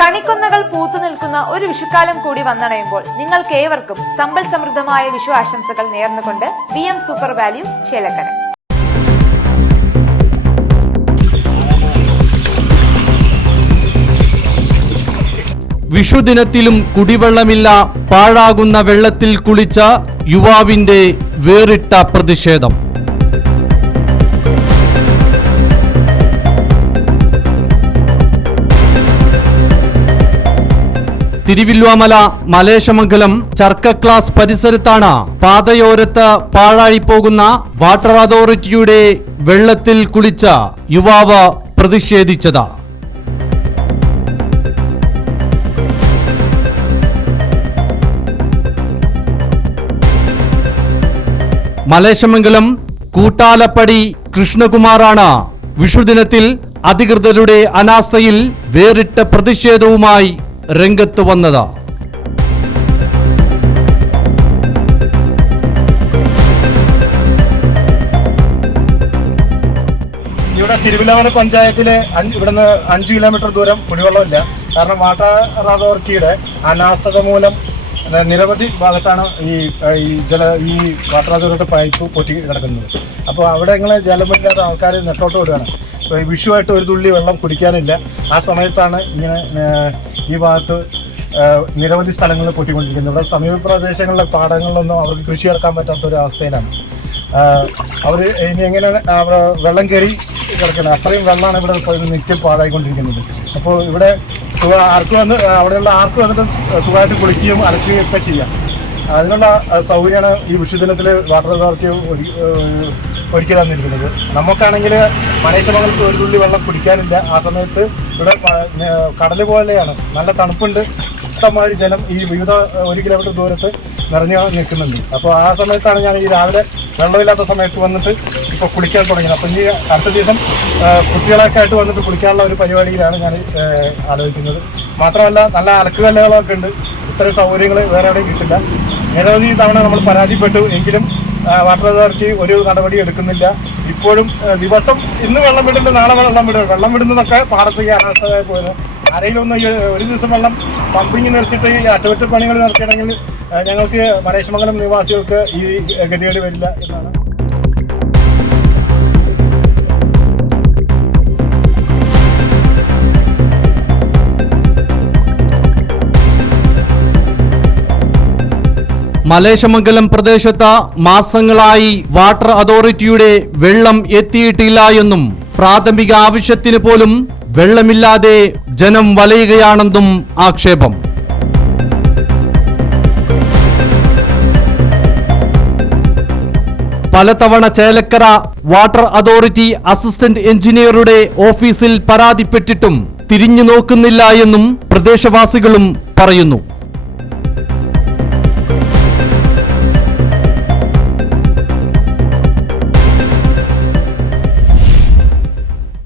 കണിക്കൊന്നകൾ പൂത്തു നിൽക്കുന്ന ഒരു വിഷുക്കാലം കൂടി വന്നണയുമ്പോൾ നിങ്ങൾക്ക് ഏവർക്കും സമ്പൽ സമൃദ്ധമായ വിഷു ആശംസകൾ നേർന്നുകൊണ്ട് V M super value Chelakkara. വിഷുദിനത്തിലും കുടിവെള്ളമില്ല പാഴാകുന്ന വെള്ളത്തിൽ കുളിച്ച യുവാവിന്റെ വേറിട്ട പ്രതിഷേധം. തിരുവില്വാമല മലേശമംഗലം ചർക്ക ക്ലാസ് പരിസരത്താണ് പാതയോരത്ത് പാഴായിപ്പോകുന്ന വാട്ടർ അതോറിറ്റിയുടെ വെള്ളത്തിൽ കുളിച്ച യുവാവ് പ്രതിഷേധിച്ചത്. മലേശമംഗലം കൂട്ടാലപ്പടി കൃഷ്ണകുമാറാണ് വിഷുദിനത്തിൽ അധികൃതരുടെ അനാസ്ഥയിൽ വേറിട്ട പ്രതിഷേധവുമായി രംഗത്ത് വന്നത്. ഇവിടെ തിരുവില്ലാമല പഞ്ചായത്തിലെ ഇവിടുന്ന് അഞ്ച് കിലോമീറ്റർ ദൂരം കുടിവെള്ളമില്ല. കാരണം വാട്ടർ അതോറിറ്റിയുടെ അനാസ്ഥത മൂലം നിരവധി ഭാഗത്താണ് ഈ ഈ ജല ഈ വാട്ടർ അതോറിറ്റി പൈപ്പ് പൊട്ടി കിടക്കുന്നത്. അപ്പോൾ അവിടെ ഇങ്ങനെ ജലമില്ലാത്ത ആൾക്കാർ നെട്ടോട്ട് ഈ വിഷുവായിട്ട് ഒരു തുള്ളി വെള്ളം കുടിക്കാനില്ല. ആ സമയത്താണ് ഇങ്ങനെ ഈ ഭാഗത്ത് നിരവധി സ്ഥലങ്ങളിൽ പൊട്ടിക്കൊണ്ടിരിക്കുന്നത്. ഇവിടെ സമീപ പ്രദേശങ്ങളിലെ പാടങ്ങളിലൊന്നും അവർക്ക് കൃഷി ഇറക്കാൻ പറ്റാത്ത ഒരു അവസ്ഥയിലാണ് അവർ ഇനി എങ്ങനെയാണ് വെള്ളം കയറി കിടക്കുന്നത് അത്രയും വെള്ളമാണ് ഇവിടെ നിത്യം പാഴായിക്കൊണ്ടിരിക്കുന്നത്. അപ്പോൾ ഇവിടെ ആർക്ക് വന്ന് അവിടെയുള്ള ആർക്ക് വന്നിട്ട് സുഖമായിട്ട് കുളിക്കുകയും അലക്കുകയും ഒക്കെ ചെയ്യാം. അതിനുള്ള സൗകര്യമാണ് ഈ വിഷുദിനത്തിൽ വാട്ടർ അതോറിറ്റി ഒരുക്കി തന്നിരിക്കുന്നത്. നമുക്കാണെങ്കിൽ മനേശമംഗലത്ത് ഒരു തുള്ളി വെള്ളം കുടിക്കാനില്ല. ആ സമയത്ത് ഇവിടെ കടൽ പോലെയാണ്. നല്ല തണുപ്പുണ്ട്. ഇഷ്ടമായൊരു ജലം ഈ വിവിധ ഒരു കിലോമീറ്റർ ദൂരത്ത് നിറഞ്ഞു നിൽക്കുന്നുണ്ട്. അപ്പോൾ ആ സമയത്താണ് ഞാൻ ഈ രാവിലെ വെള്ളമില്ലാത്ത സമയത്ത് വന്നിട്ട് ഇപ്പോൾ കുളിക്കാൻ തുടങ്ങിയത്. അപ്പം ഈ അടുത്ത ദിവസം കുട്ടികളൊക്കെ ആയിട്ട് വന്നിട്ട് കുളിക്കാനുള്ള ഒരു പരിപാടിയിലാണ് ഞാൻ ആലോചിക്കുന്നത്. മാത്രമല്ല നല്ല അലക്കുകല്ലുകളൊക്കെ ഉണ്ട്. ഇത്തരം സൗകര്യങ്ങൾ വേറെ എവിടെയും കിട്ടില്ല. നിരവധി തവണ നമ്മൾ പരാതിപ്പെട്ടു എങ്കിലും വാട്ടർ അതോറിറ്റി ഒരു നടപടി എടുക്കുന്നില്ല. ഇപ്പോഴും ദിവസം ഇന്ന് വെള്ളം വിടുന്നുണ്ട് നാളെ വെള്ളം വിടും വെള്ളം വിടുന്നതൊക്കെ പാടത്തേക്ക് അനാസ്ഥയായി പോയത്. ആരെങ്കിലും ഒന്ന് ഒരു ദിവസം വെള്ളം പമ്പിങ് നിർത്തിയിട്ട് ഈ അറ്റകുറ്റപ്പണികൾ നടത്തിയിട്ടുണ്ടെങ്കിൽ ഞങ്ങൾക്ക് മലേശ്മംഗലം നിവാസികൾക്ക് ഈ ഗതികേട് വരില്ല എന്നാണ് മലേശമംഗലം പ്രദേശത്ത് മാസങ്ങളായി വാട്ടർ അതോറിറ്റിയുടെ വെള്ളം എത്തിയിട്ടില്ല എന്നും പ്രാഥമിക ആവശ്യത്തിന് പോലും വെള്ളമില്ലാതെ ജനം വലയുകയാണെന്നും ആക്ഷേപം. പലതവണ ചേലക്കര വാട്ടർ അതോറിറ്റി അസിസ്റ്റന്റ് എഞ്ചിനീയറുടെ ഓഫീസിൽ പരാതിപ്പെട്ടിട്ടും തിരിഞ്ഞു നോക്കുന്നില്ല എന്നും പ്രദേശവാസികളും പറയുന്നു.